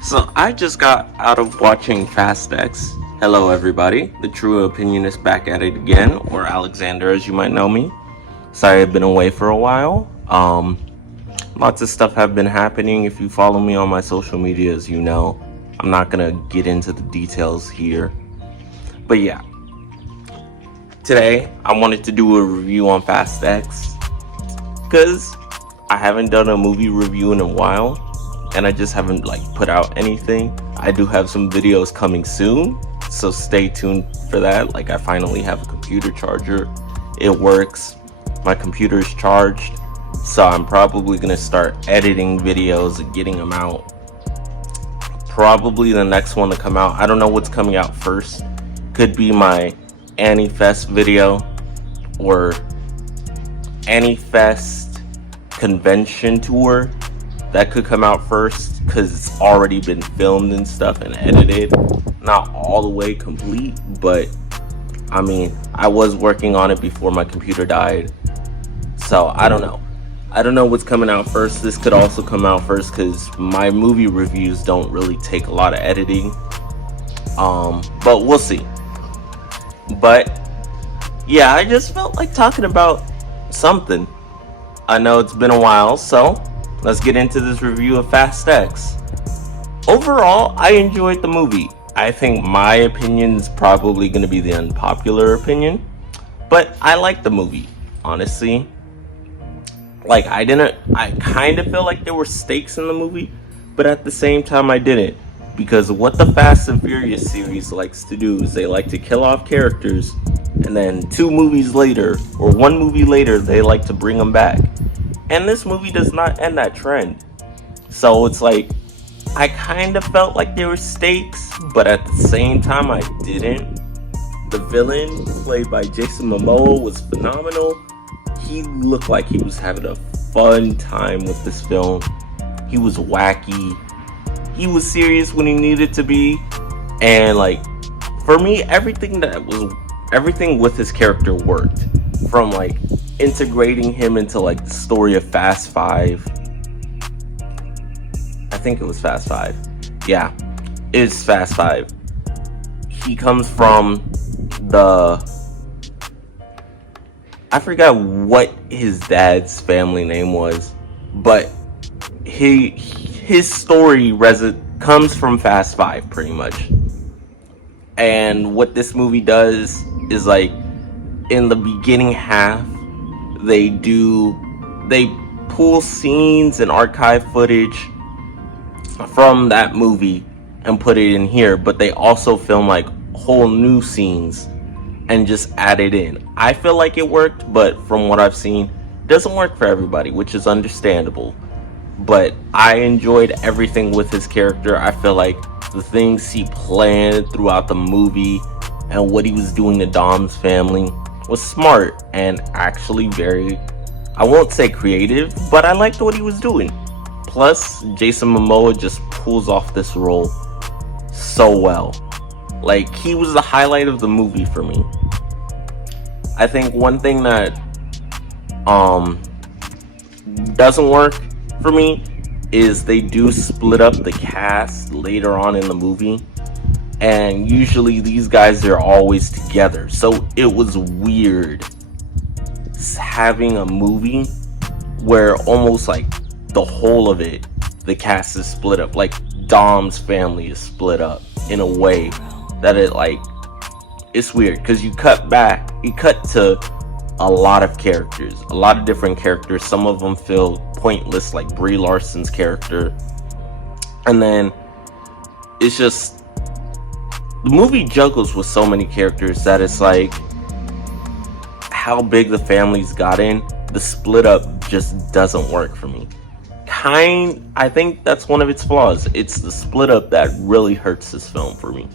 So I just got out of watching Fast X. Hello, everybody. The True Opinion is back at it again, or Alexander, as you might know me. Sorry, I've been away for a while. Lots of stuff have been happening. If you follow me on my social medias, you know. I'm not gonna get into the details here, but yeah. Today, I wanted to do a review on Fast X because I haven't done a movie review in a while. And I just haven't put out anything. I do have some videos coming soon, so stay tuned for that. I finally have a computer charger. It works. My computer is charged, so I'm probably gonna start editing videos and getting them out. Probably the next one to come out, I don't know what's coming out first. Could be my AniFest video or AniFest convention tour. That could come out first because it's already been filmed and stuff and edited. Not all the way complete, but I mean, I was working on it before my computer died. So I don't know. I don't know what's coming out first. This could also come out first because my movie reviews don't really take a lot of editing. But we'll see. But yeah, I just felt like talking about something. I know it's been a while, so let's get into this review of Fast X. Overall, I enjoyed the movie. I think my opinion is probably going to be the unpopular opinion, but I liked the movie, honestly. I kind of feel like there were stakes in the movie, but at the same time I didn't. Because what the Fast and Furious series likes to do is they like to kill off characters, and then 2 movies later, or 1 movie later, they like to bring them back. And this movie does not end that trend. So it's I kind of felt like there were stakes, but at the same time I didn't. The villain, played by Jason Momoa, was phenomenal. He looked like he was having a fun time with this film. He was wacky. He was serious when he needed to be. And for me, everything with his character worked. From integrating him into the story of Fast 5. I think it was Fast 5. Yeah, it's Fast 5. He comes from I forgot what his dad's family name was, but his story comes from Fast 5 pretty much. And what this movie does is in the beginning half, they pull scenes and archive footage from that movie and put it in here, but they also film whole new scenes and just add it in. I feel like it worked, but from what I've seen, it doesn't work for everybody, which is understandable. But I enjoyed everything with his character. I feel like the things he planned throughout the movie and what he was doing to Dom's family was smart and actually very, I won't say creative, but I liked what he was doing. Plus, Jason Momoa just pulls off this role so well. He was the highlight of the movie for me. I think one thing that doesn't work for me is they do split up the cast later on in the movie. And usually these guys are always together. So it was weird having a movie where almost the whole of it, the cast is split up. Dom's family is split up in a way that it's weird. Because you cut to a lot of characters, a lot of different characters. Some of them feel pointless, like Brie Larson's character. And then it's just, the movie juggles with so many characters that it's how big the family's gotten, the split up just doesn't work for me. I think that's one of its flaws. It's the split up that really hurts this film for me.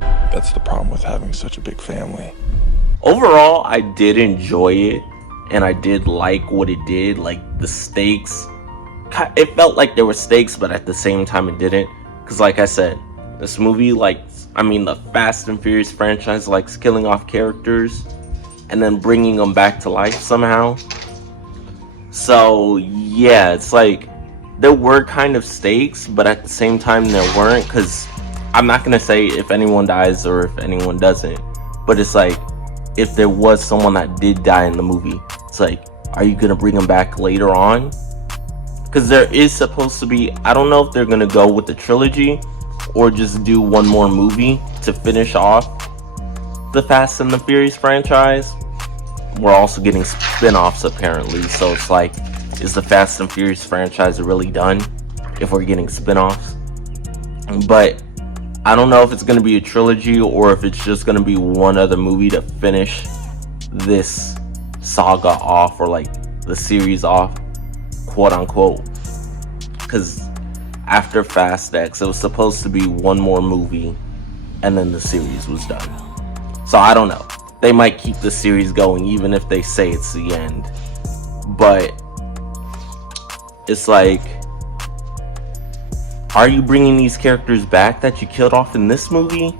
That's the problem with having such a big family. Overall, I did enjoy it, and I did like what it did. The stakes, it felt like there were stakes, but at the same time it didn't. Because like I said, this movie, the Fast and Furious franchise likes killing off characters and then bringing them back to life somehow. So yeah, it's there were kind of stakes, but at the same time there weren't, because I'm not gonna say if anyone dies or if anyone doesn't, but it's like, if there was someone that did die in the movie, it's like, are you gonna bring them back later on? Because there is supposed to be, I don't know if they're gonna go with the trilogy or just do one more movie to finish off the Fast and the Furious franchise. We're also getting spin-offs apparently, so it's like, is the Fast and Furious franchise really done if we're getting spin-offs? But I don't know if it's going to be a trilogy or if it's just going to be one other movie to finish this saga off, or like the series off, quote unquote. Because after Fast X, it was supposed to be one more movie and then the series was done. So I don't know. They might keep the series going even if they say it's the end. But it's like, are you bringing these characters back that you killed off in this movie?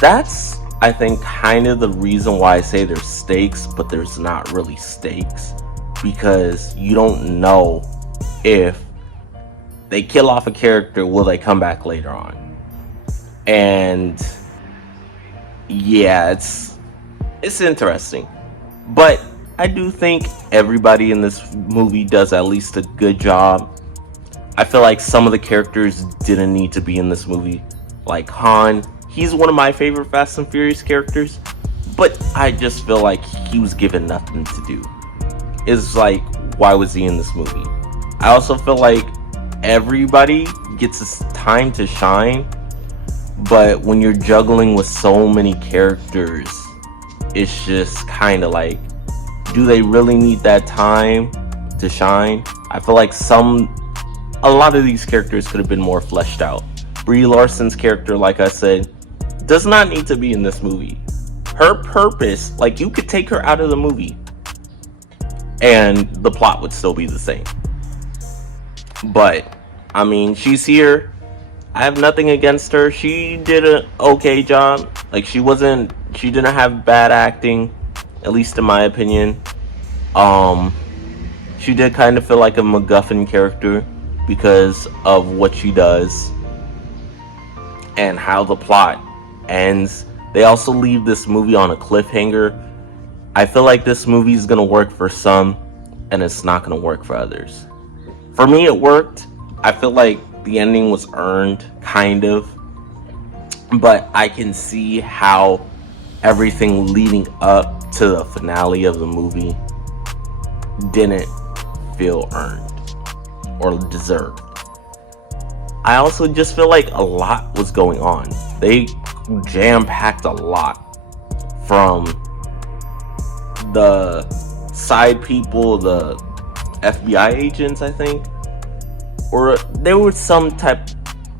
That's, I think, kind of the reason why I say there's stakes, but there's not really stakes. Because you don't know if they kill off a character, will they come back later on? And yeah, it's interesting. But I do think everybody in this movie does at least a good job. I feel like some of the characters didn't need to be in this movie. Like Han, he's one of my favorite Fast and Furious characters, but I just feel like he was given nothing to do. It's like, why was he in this movie? I also feel like everybody gets his time to shine, but when you're juggling with so many characters, it's just kind of like, do they really need that time to shine? I feel like a lot of these characters could have been more fleshed out. Brie Larson's character, like I said, does not need to be in this movie. Her purpose, like, you could take her out of the movie and the plot would still be the same. But I mean, she's here. I have nothing against her. She did an okay job. Like, she didn't have bad acting, at least in my opinion. She did kind of feel like a MacGuffin character because of what she does and how the plot ends. They also leave this movie on a cliffhanger. I feel like this movie is gonna work for some and it's not gonna work for others. For me, it worked. I feel like the ending was earned, kind of, but I can see how everything leading up to the finale of the movie didn't feel earned or deserved. I also just feel like a lot was going on. They jam-packed a lot from the side people, the FBI agents, I think, or there were some type,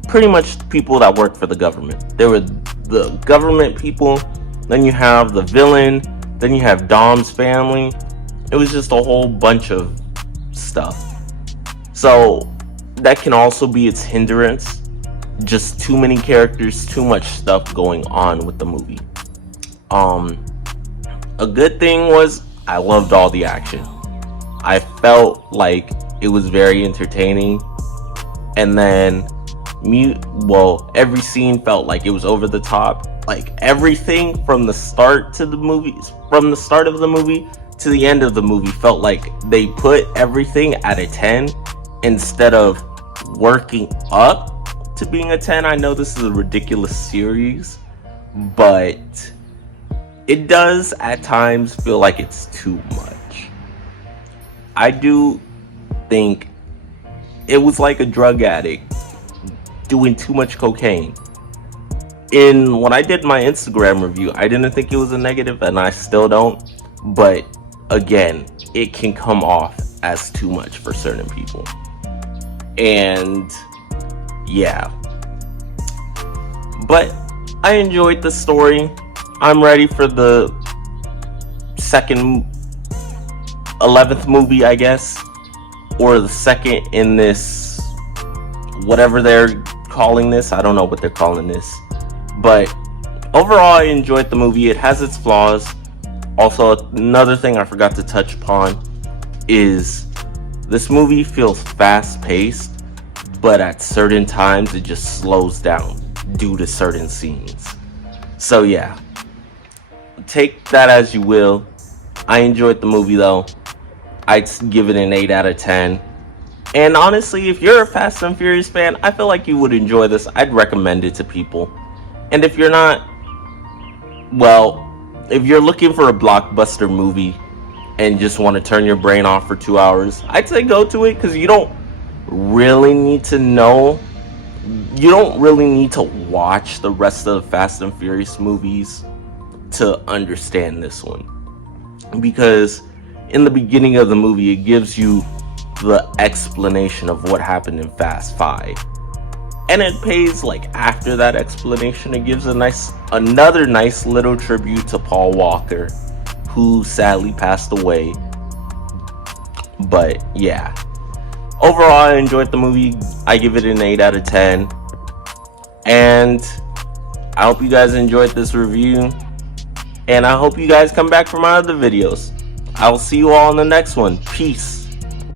pretty much people that work for the government. There were the government people, then you have the villain, then you have Dom's family. It was just a whole bunch of stuff. So that can also be its hindrance. Just too many characters, too much stuff going on with the movie. A good thing was I loved all the action. I felt like it was very entertaining. And then every scene felt like it was over the top. Like, everything from the start of the movie to the end of the movie felt like they put everything at a 10 instead of working up to being a 10. I know this is a ridiculous series, but it does at times feel like it's too much. I do think it was like a drug addict doing too much cocaine. When I did my Instagram review, I didn't think it was a negative, and I still don't. But again, it can come off as too much for certain people. And yeah. But I enjoyed the story. I'm ready for the second 11th movie, I guess, or the second in this, whatever they're calling this. I don't know what they're calling this, but overall I enjoyed the movie. It has its flaws. Also, another thing I forgot to touch upon is This movie feels fast paced, but at certain times it just slows down due to certain scenes. So yeah, take that as you will. I enjoyed the movie though. I'd give it an 8 out of 10. And honestly, if you're a Fast and Furious fan, I feel like you would enjoy this. I'd recommend it to people. And if you're not, well, if you're looking for a blockbuster movie and just want to turn your brain off for 2 hours, I'd say go to it, because you don't really need to know. You don't really need to watch the rest of the Fast and Furious movies to understand this one. Because in the beginning of the movie, it gives you the explanation of what happened in Fast 5. And it pays, like, after that explanation, it gives another nice little tribute to Paul Walker, who sadly passed away. But yeah, overall I enjoyed the movie. I give it an 8 out of 10. And I hope you guys enjoyed this review, and I hope you guys come back for my other videos. I will see you all in the next one. Peace.